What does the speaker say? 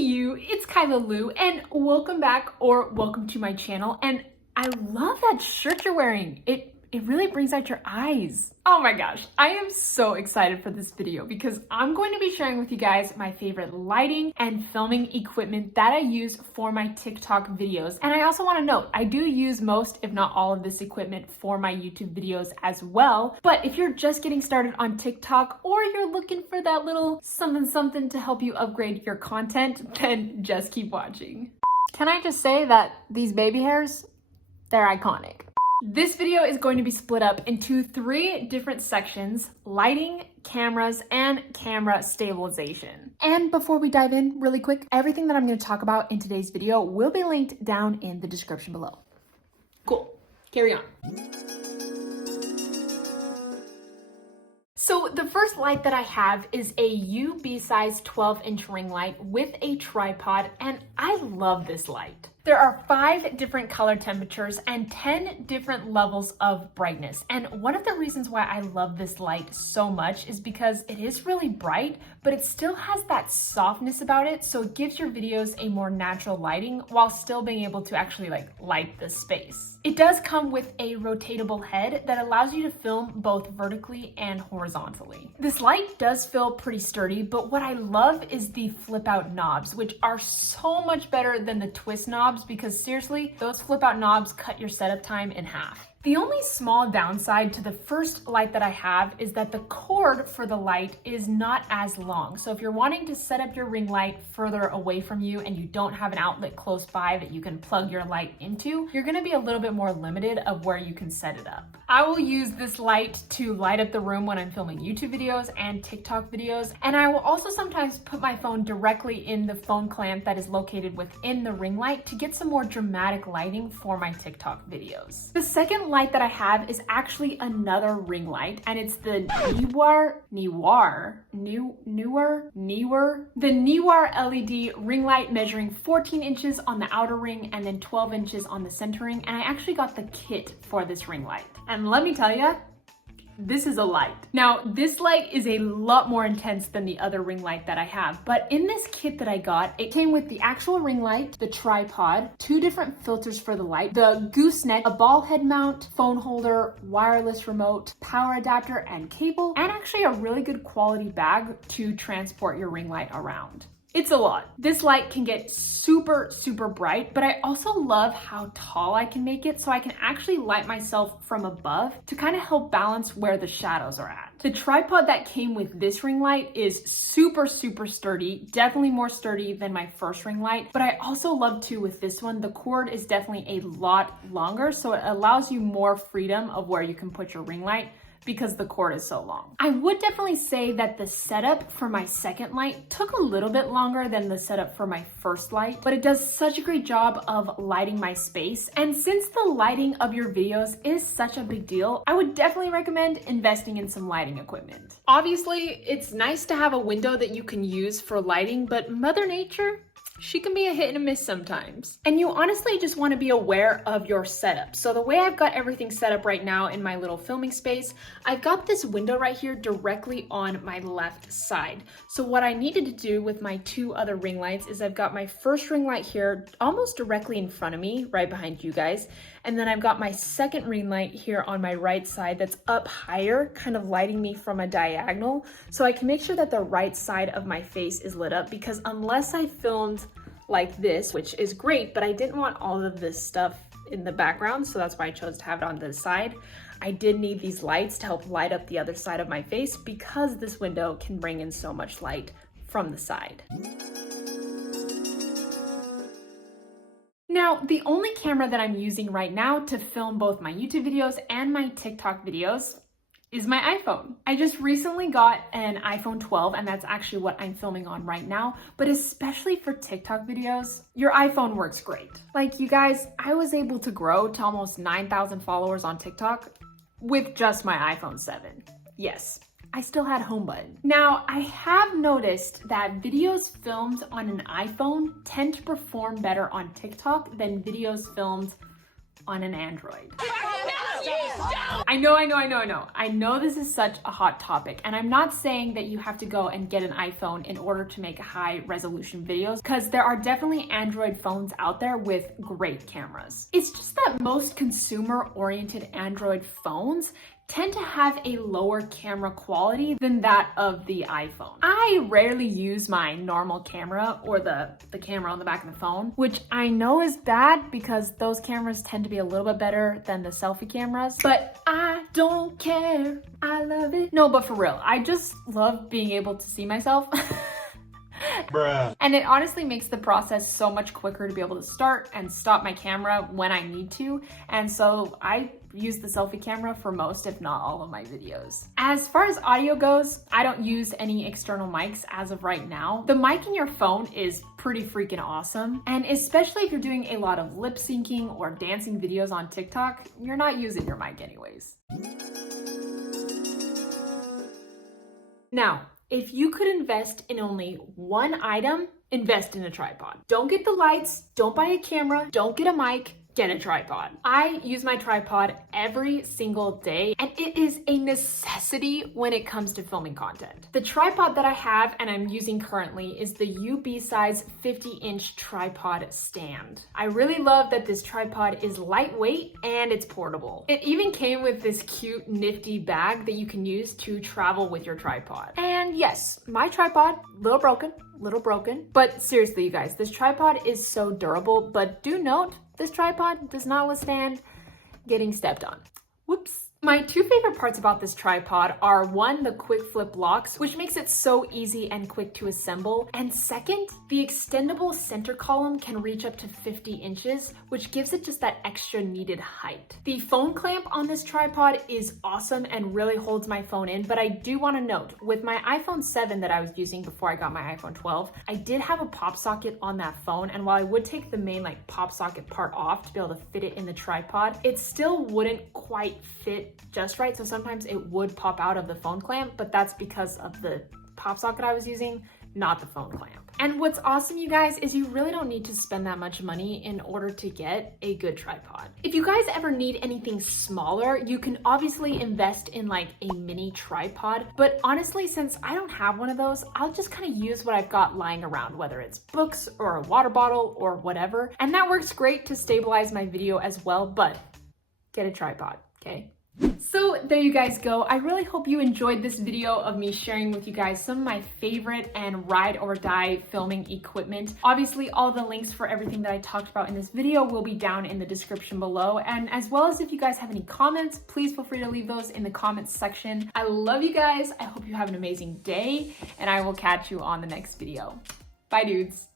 you, it's Kyla Lou, and welcome back or welcome to my channel. And I love that shirt you're wearing. It really brings out your eyes. Oh my gosh, I am so excited for this video because I'm going to be sharing with you guys my favorite lighting and filming equipment that I use for my TikTok videos. And I also want to note, I do use most, if not all of this equipment for my YouTube videos as well. But if you're just getting started on TikTok or you're looking for that little something to help you upgrade your content, then just keep watching. Can I just say that these baby hairs, they're iconic. This video is going to be split up into 3 different sections: lighting, cameras, and camera stabilization. And before we dive in really quick, everything that I'm going to talk about in today's video will be linked down in the description below. Cool, carry on. So the first light that I have is a UB size 12-inch ring light with a tripod, and I love this light. There are 5 different color temperatures and 10 different levels of brightness. And one of the reasons why I love this light so much is because it is really bright, but it still has that softness about it. So it gives your videos a more natural lighting while still being able to actually light the space. It does come with a rotatable head that allows you to film both vertically and horizontally. This light does feel pretty sturdy, but what I love is the flip out knobs, which are so much better than the twist knobs, because seriously, those flip out knobs cut your setup time in half. The only small downside to the first light that I have is that the cord for the light is not as long. So if you're wanting to set up your ring light further away from you and you don't have an outlet close by that you can plug your light into, you're gonna be a little bit more limited of where you can set it up. I will use this light to light up the room when I'm filming YouTube videos and TikTok videos. And I will also sometimes put my phone directly in the phone clamp that is located within the ring light to get some more dramatic lighting for my TikTok videos. The second light that I have is actually another ring light, and it's the Neewer LED ring light, measuring 14 inches on the outer ring and then 12 inches on the center ring. And I actually got the kit for this ring light. And let me tell you, this is a light. Now, this light is a lot more intense than the other ring light that I have, but in this kit that I got, it came with the actual ring light, the tripod, 2 different filters for the light, the gooseneck, a ball head mount, phone holder, wireless remote, power adapter, and cable, and actually a really good quality bag to transport your ring light around. It's a lot. This light can get super bright, but I also love how tall I can make it so I can actually light myself from above to kind of help balance where the shadows are at. The tripod that came with this ring light is super sturdy, definitely more sturdy than my first ring light, but I also love too with this one, the cord is definitely a lot longer, so it allows you more freedom of where you can put your ring light, because the cord is so long. I would definitely say that the setup for my second light took a little bit longer than the setup for my first light, but it does such a great job of lighting my space. And since the lighting of your videos is such a big deal, I would definitely recommend investing in some lighting equipment. Obviously, it's nice to have a window that you can use for lighting, but Mother Nature, she can be a hit and a miss sometimes. And you honestly just want to be aware of your setup. So the way I've got everything set up right now in my little filming space, I've got this window right here directly on my left side. So what I needed to do with my 2 other ring lights is I've got my first ring light here almost directly in front of me, right behind you guys. And then I've got my second ring light here on my right side that's up higher, kind of lighting me from a diagonal. So I can make sure that the right side of my face is lit up, because unless I filmed like this, which is great, but I didn't want all of this stuff in the background, so that's why I chose to have it on this side. I did need these lights to help light up the other side of my face, because this window can bring in so much light from the side. Now, the only camera that I'm using right now to film both my YouTube videos and my TikTok videos is my iPhone. I just recently got an iPhone 12, and that's actually what I'm filming on right now. But especially for TikTok videos, your iPhone works great. Like, you guys, I was able to grow to almost 9,000 followers on TikTok with just my iPhone 7. Yes, I still had home button. Now, I have noticed that videos filmed on an iPhone tend to perform better on TikTok than videos filmed on an Android. I know this is such a hot topic, and I'm not saying that you have to go and get an iPhone in order to make high resolution videos, because there are definitely Android phones out there with great cameras. It's just that most consumer-oriented Android phones tend to have a lower camera quality than that of the iPhone. I rarely use my normal camera or the camera on the back of the phone, which I know is bad because those cameras tend to be a little bit better than the selfie cameras, but I don't care. I love it. No, but for real, I just love being able to see myself. Bruh. And it honestly makes the process so much quicker to be able to start and stop my camera when I need to. And so I use the selfie camera for most, if not all, of my videos. As far as audio goes, I don't use any external mics as of right now. The mic in your phone is pretty freaking awesome. And especially if you're doing a lot of lip syncing or dancing videos on TikTok, you're not using your mic anyways. Now, if you could invest in only one item, invest in a tripod. Don't get the lights, don't buy a camera, don't get a mic, get a tripod. I use my tripod every single day, and it is a necessity when it comes to filming content. The tripod that I have and I'm using currently is the UB size 50-inch tripod stand. I really love that this tripod is lightweight and it's portable. It even came with this cute nifty bag that you can use to travel with your tripod. And yes, my tripod, little broken, but seriously you guys, this tripod is so durable, but do note, this tripod does not withstand getting stepped on. Whoops. My two favorite parts about this tripod are one, the quick flip locks, which makes it so easy and quick to assemble. And second, the extendable center column can reach up to 50 inches, which gives it just that extra needed height. The phone clamp on this tripod is awesome and really holds my phone in, but I do want to note, with my iPhone 7 that I was using before I got my iPhone 12, I did have a pop socket on that phone, and while I would take the main pop socket part off to be able to fit it in the tripod, it still wouldn't quite fit just right, so sometimes it would pop out of the phone clamp, but that's because of the pop socket I was using, not the phone clamp. And what's awesome, you guys, is you really don't need to spend that much money in order to get a good tripod. If you guys ever need anything smaller, you can obviously invest in a mini tripod, but honestly, since I don't have one of those, I'll just kind of use what I've got lying around, whether it's books or a water bottle or whatever, and that works great to stabilize my video as well, but get a tripod, okay? So there you guys go. I really hope you enjoyed this video of me sharing with you guys some of my favorite and ride or die filming equipment. Obviously, all the links for everything that I talked about in this video will be down in the description below. And as well as if you guys have any comments, please feel free to leave those in the comments section. I love you guys. I hope you have an amazing day, and I will catch you on the next video. Bye, dudes.